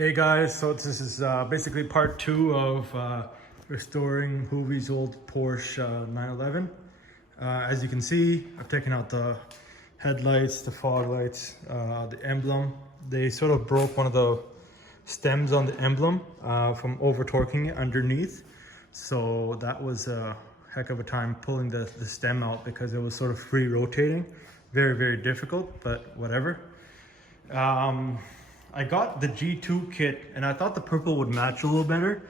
Hey guys, so this is basically part two of restoring Hoovie's old Porsche 911. As you can see, I've taken out the headlights, the fog lights, the emblem. They sort of broke one of the stems on the emblem from over torquing it underneath. So that was a heck of a time pulling the stem out because it was sort of free rotating. Very, very difficult, but whatever. I got the G2 kit and I thought the purple would match a little better,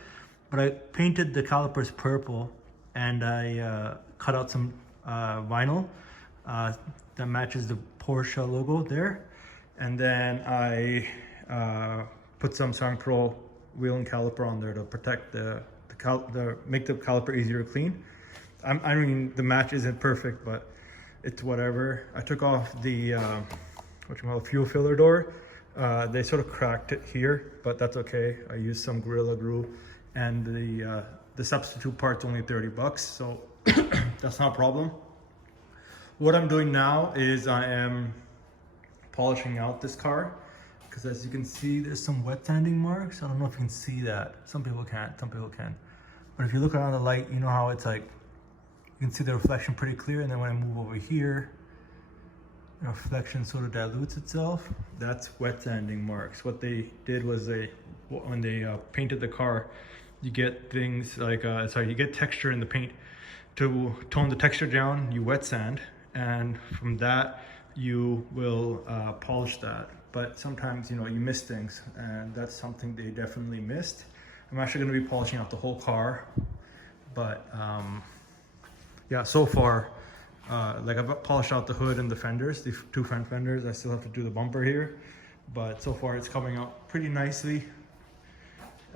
but I painted the calipers purple and I cut out some vinyl that matches the Porsche logo there. And then I put some Sang Pro wheel and caliper on there to protect make the caliper easier to clean. I mean, the match isn't perfect, but it's whatever. I took off the fuel filler door. They sort of cracked it here, but that's okay. I used some Gorilla Glue, and the substitute part's only 30 bucks, so that's not a problem. What I'm doing now is I am polishing out this car, because as you can see, there's some wet sanding marks. I don't know if you can see that. Some people can't, some people can. But if you look around the light, you know how it's like, you can see the reflection pretty clear, and then when I move over here, the reflection sort of dilutes itself. That's wet sanding marks. What they did was when they painted the car, you get things like, you get texture in the paint. To tone the texture down, you wet sand, and from that, you will polish that. But sometimes, you miss things, and that's something they definitely missed. I'm actually gonna be polishing out the whole car, but yeah, so far, I've polished out the hood and the fenders, the two front fenders. I still have to do the bumper here, but so far it's coming out pretty nicely.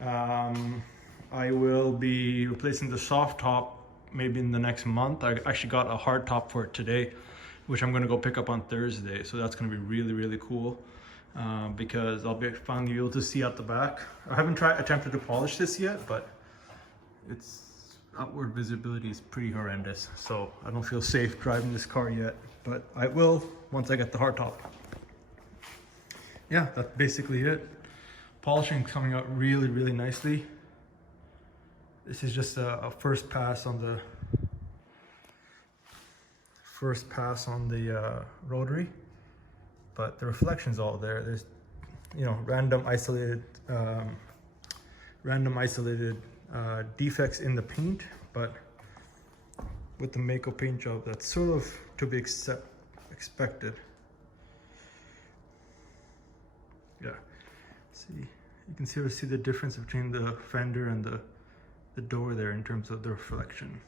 I will be replacing the soft top maybe in the next month. I actually got a hard top for it today, which I'm gonna go pick up on Thursday. So that's gonna be really, really cool because I'll be finally able to see out the back. I haven't attempted to polish this yet, but it's outward visibility is pretty horrendous, so I don't feel safe driving this car yet, but I will once I get the hard top. Yeah, that's basically it. Polishing coming out really, really nicely. This is just a first pass on the rotary, but the reflection's all there. There's random isolated defects in the paint, but with the Mako paint job, that's sort of to be expected. Yeah, see, you can sort of see the difference between the fender and the door there in terms of the reflection.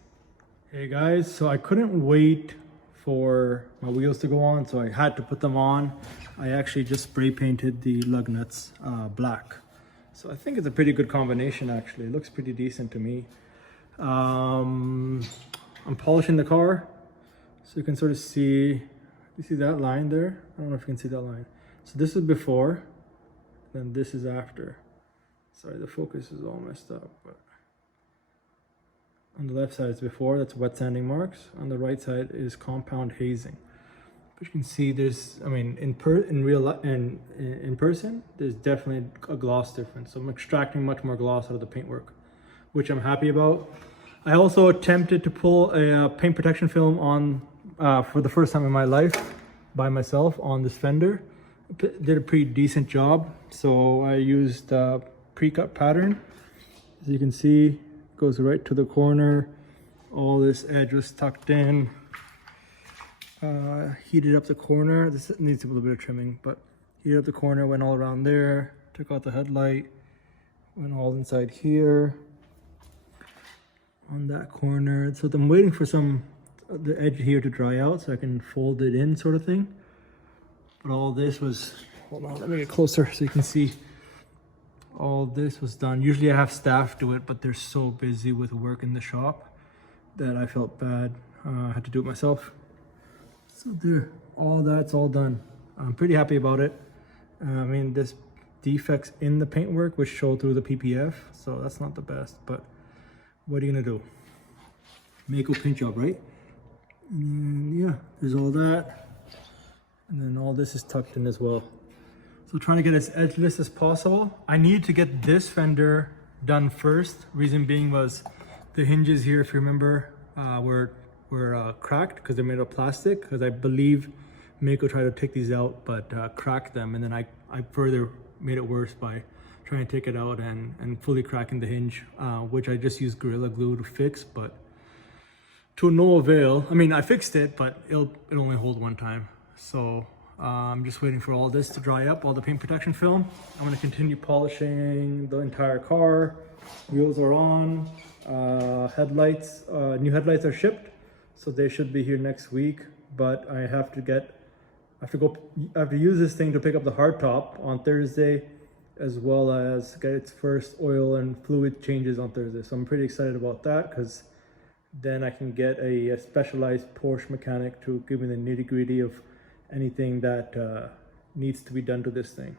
Hey guys, so I couldn't wait for my wheels to go on, so I had to put them on. I actually just spray painted the lug nuts black. So I think it's a pretty good combination, actually. It looks pretty decent to me. I'm polishing the car, so you can sort of see, you see that line there? I don't know if you can see that line. So this is before, then this is after. Sorry, the focus is all messed up, but on the left side is before, that's wet sanding marks. On the right side is compound hazing. But you can see there's, I mean, in person, there's definitely a gloss difference. So I'm extracting much more gloss out of the paintwork, which I'm happy about. I also attempted to pull a paint protection film on for the first time in my life by myself on this fender. Did a pretty decent job. So I used pre-cut pattern. As you can see, it goes right to the corner. All this edge was tucked in. Heated up the corner. This needs a little bit of trimming, but heated up the corner, went all around there, took out the headlight, went all inside here on that corner. So I'm waiting for the edge here to dry out so I can fold it in, sort of thing. But all this was, hold on, let me get closer so you can see. All this was done. Usually I have staff do it, but they're so busy with work in the shop that I felt bad. I had to do it myself. So there, all that's all done. I'm pretty happy about it. I mean, there's defects in the paintwork which show through the PPF, so that's not the best, but what are you gonna do? Mako paint job, right? And yeah, there's all that. And then all this is tucked in as well. So trying to get as edgeless as possible. I need to get this fender done first. Reason being was the hinges here, if you remember, were cracked because they're made of plastic. Because I believe Mako tried to take these out, but cracked them, and then I further made it worse by trying to take it out and fully cracking the hinge, which I just used Gorilla Glue to fix, but to no avail. I mean, I fixed it, but it'll only hold one time. So I'm just waiting for all this to dry up, all the paint protection film. I'm gonna continue polishing the entire car. Wheels are on, headlights, new headlights are shipped, so they should be here next week. But I have to use this thing to pick up the hardtop on Thursday, as well as get its first oil and fluid changes on Thursday. So I'm pretty excited about that, because then I can get a specialized Porsche mechanic to give me the nitty-gritty of anything that needs to be done to this thing.